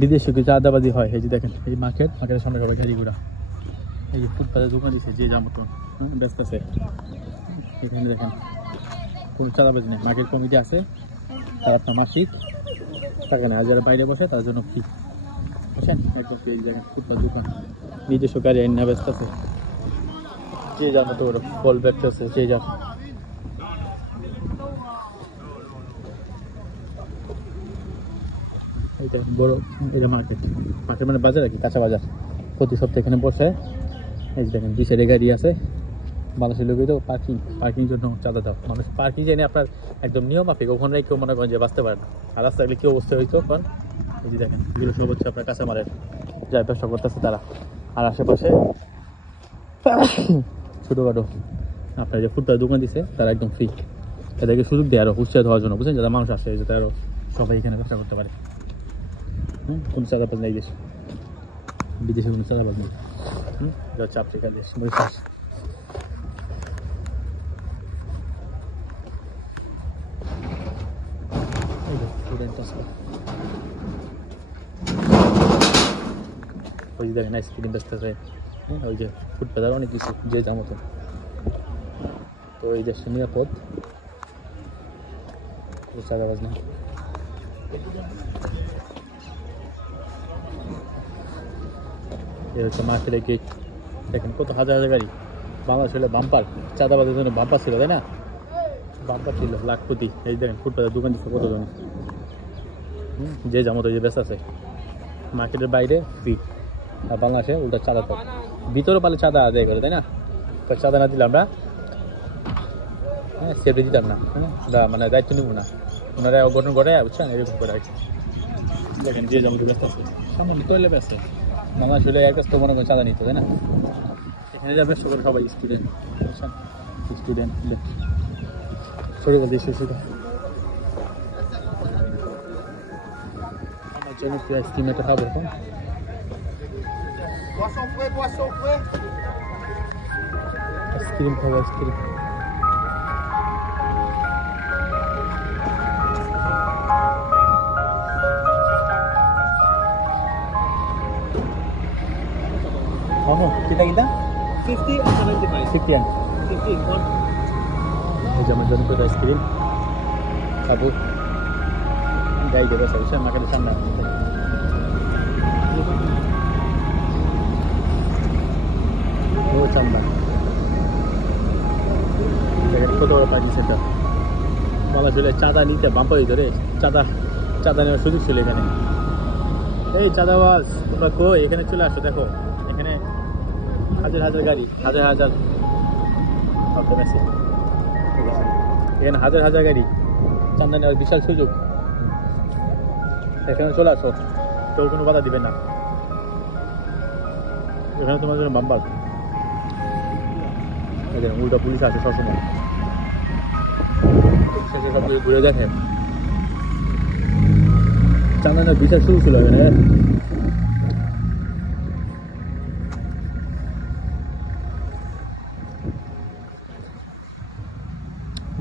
বিদেশি কিছু চাঁদাবাজি হয়। এই যে দেখেন, এই মার্কেটের সামনে সবাই গাড়ি ঘোড়া, এই যে ফুটপাতের দোকান দিচ্ছে যে যার মতন ব্যস্ত আছে। এখানে দেখেন কোনো চাঁদাবাজি নেই, মার্কেট কমিটি আছে, তার আপনার মাসিক টাকা নেই। আর যারা বাইরে বসে তার জন্য ফ্রি, বুঝছেন? একদম ফ্রি। দেখেন ফুটপাত দোকান, নিজস্ব গাড়ি আইনা ব্যস্ত আছে, যে যার মতো ওরা ফল ব্যস্ত আছে, যে যার। এটা বড়, এটা মার্কেট মানে বাজার আর কি, কাঁচা বাজার। প্রতি সপ্তাহে এখানে বসে। এই দেখেন 2 গাড়ি আছে। বাংলাদেশের লোকই তো পার্কিং জন্য চাঁদা দাও। মানুষ পার্কিং জেনে আপনার একদম নিয়ম মাফিক, ওখানে কেউ মনে করেন যে বাঁচতে পারে না। আর রাস্তা গেলে কি অবস্থা হইতো কারণ এই যে দেখেন, এগুলো সব হচ্ছে আপনার কাঁচামালের যা ব্যবসা করতেছে তারা। আর আশেপাশে ছোটোখাটো আপনার যে ফুটপাতের দোকান দিচ্ছে তারা একদম ফ্রি। তাদেরকে সুযোগ দেয় আরও উৎসাহিত হওয়ার জন্য, বুঝছেন? যারা মানুষ আসে যাতে আরও সবাই এখানে ব্যবসা করতে পারে। কোনো চাঁদাবাজ নেই দেশ, বিদেশে কোনো চাঁদাবাজ নেই। হচ্ছে আফ্রিকার দেশ মরিশাস। ওই যে দেখেন আইসক্রিম বেচতেছে, ওই যে ফুটপাত অনেক কিছু যে যার মতো। তো এই দেশটা নিরাপদ, চাঁদাবাজ না। হচ্ছে মার্কেটের গেট, দেখেন কত হাজার হাজার গাড়ি। বাংলাদেশ হলে বাম্পার, চাঁদাবাজের জন্য বাম্পার ছিল, তাই না? বাম্পার ছিল লাখপতি। এই দেখেন ফুটপাতের দোকান দিচ্ছে কতজন, যে যার মতো যে ব্যস্ত আছে। মার্কেটের বাইরে ফ্রি, আর বাংলাদেশে উল্টা চাঁদা পায়। ভিতরে পালে চাঁদা আদায় করে, তাই না? তো চাঁদা না দিলে আমরা সেফটি দিতাম না, মানে দায়িত্ব নিব না। ওনারা অঘটন করে, বুঝছেন? এরকম করে দেখেন যে যেমন ব্যস্ত আছে, সামনে ভিতরে ব্যস্ত। বাংলাদেশ হলে এক কাছ তো মনে করেন চাঁদা নিত, তাই না? এখানে যা ব্যবসা করে সবাই স্টুডেন্ট, বুঝছেন? স্টুডেন্ট ছোটো বলতে শিশুরা। আমার জন্য আইসক্রিম একটা খাবো এখন। আইসক্রিম খাবো, ice cream. kita 50 or 75? 50 yan. 50 one. Jaman dyan po ice cream. Sabu. Gaya diba sa isa, makalisan na. Oh, chamba. Kaya kito to party center. Mala sila chada nite bumper idhore. Chada নেওয়ার সুযোগ ছিল এখানে। এই চাঁদাবাজ তোমরা কই? এখানে চলে আসো, দেখো এখানে হাজার হাজার গাড়ি, হাজার হাজার এখানে হাজার হাজার গাড়ি, চাঁদা নেওয়ার বিশাল সুযোগ। এখানে চলে আসো, কেউ কোনো বাধা দিবে না। এখানে তোমার জন্য বাম্পার। এখানে উল্টা পুলিশ আছে সবসময়, শেষে সব ঘুরে দেখেন। চাঁদা নেওয়ার বিশাল সুযোগ ছিল এখানে।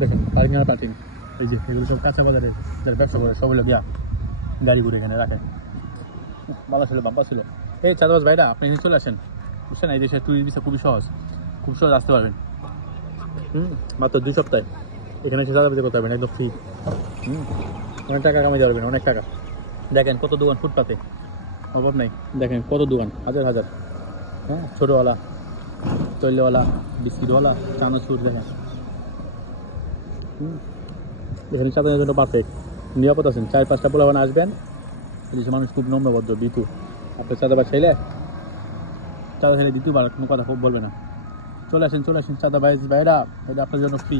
দেখেন পার্কিং আর পার্কিং। এই যে এগুলো সব কাঁচা বাজারের যারা ব্যবসা করে সবগুলো গিয়া গাড়ি ঘুরে এখানে রাখে। ভালো ছিল, বাম্পা ছিল। এই চাঁদাবাজ ভাইরা, আপনি এখানে চলে আসেন, বুঝছেন? এই দেশে টুরিস্ট ভিসা খুবই সহজ, খুব সহজ আসতে পারবেন। মাত্র 2 সপ্তাহে এখানে এসে চাঁদাবাজি করতে পারবেন একদম ফ্রি। অনেক টাকা কামাইতে পারবেন, অনেক টাকা। দেখেন কত দোকান ফুটপাতে, অভাব নাই। দেখেন কত দোকান, হাজার হাজার। হ্যাঁ, ছোটোওয়ালা, তৈলওয়ালা, বিস্কিটওয়ালা, চানাচুর। দেখেন এখানে চাঁদানোর জন্য পারফেক্ট, নিরাপদ আছেন। 4-5টা পোলাপান আসবেন, এদেশে মানুষ খুব নম্রভদ্র, বিতু। আপনার চাঁদাবাজ চাইলে দ্বিতীয়বার কোনো কথা বলবে না। চলে আসেন চাঁদাবাজ ভাইরা, এটা আপনার জন্য ফ্রি।